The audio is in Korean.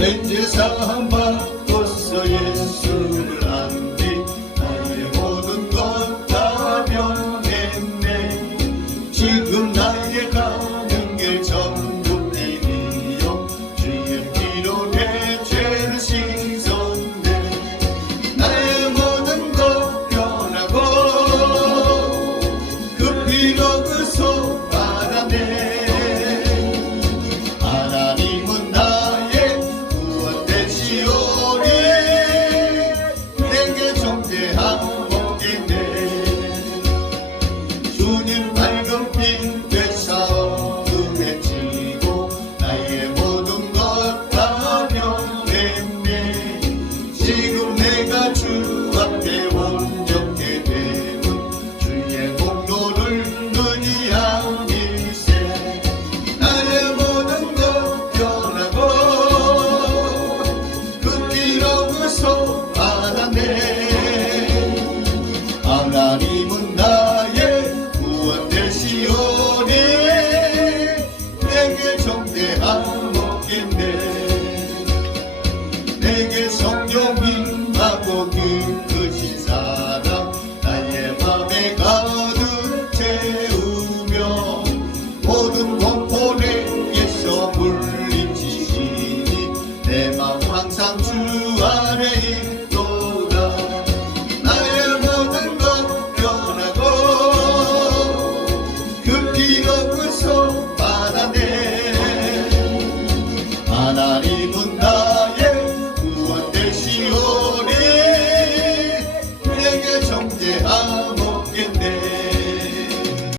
왠지 사망받고서 예수를 안뒤 나의 모든 것다 변했네. 지금 나에게 가는 길 전부 이니요 주의 피로 내 죄를 씻었네. 나의 모든 것 변하고 그 피로 Yeah. 我给自己